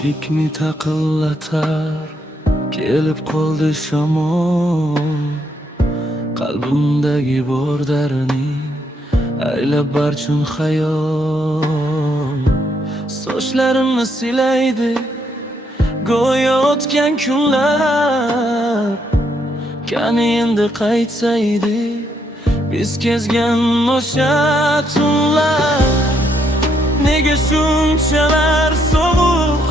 Beshikni taqillatar kelib qoldi shamol, qalbimdagi bor dardni aylab barchun xayol. Sochlarimni silaydi go'yo o'tgan kunlar, qani endi qaytsaydi biz kezgan o'sha tunlar. Nega shunchalar sovuq,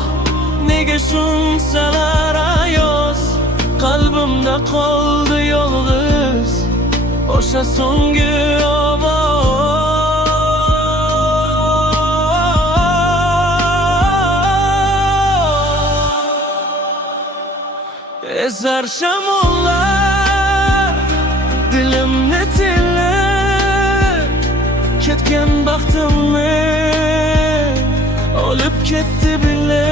nega shunchalar ayoz, qalbimda qoldi yolg'iz o'sha so'nggi ovoz. Esar shamollar dilimni tillab, ketgan baxtimni olib ketdi bile.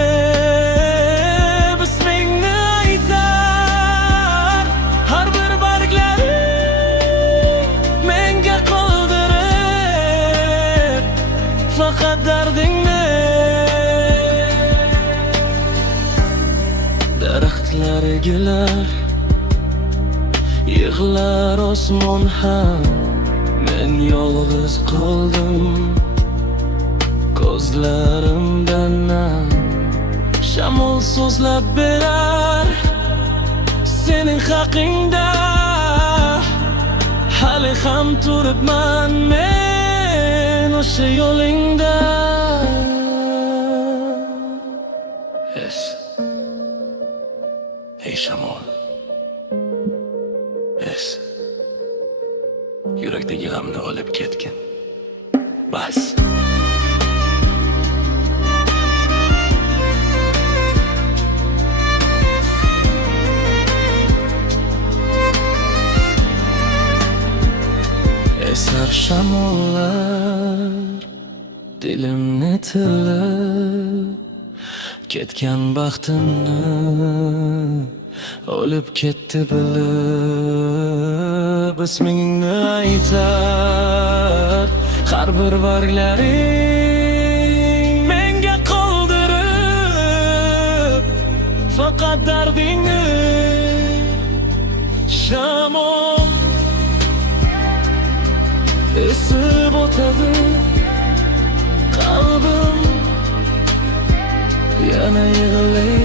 Bismingni aytar har bir barglari menga qoldirib faqat dardingni. Daraxtlar egilar, yig'lar osmon ham, men yolg'iz qoldim ko'zlarimdan nam. Shamol so'zlab berar sening haqingda, hali ham turibman men o'sha yo'lingda. Ey shamol, yurakdagi g'amni olib ketgin, bas. Esar shamollar dilimni tillab, ketgan baxtimni olib ketdi bilib. Ismingni aytar har bir barglaring menga qoldirib faqat dardingni. Shamol esib o'tadi qalbim, yana yig'laydi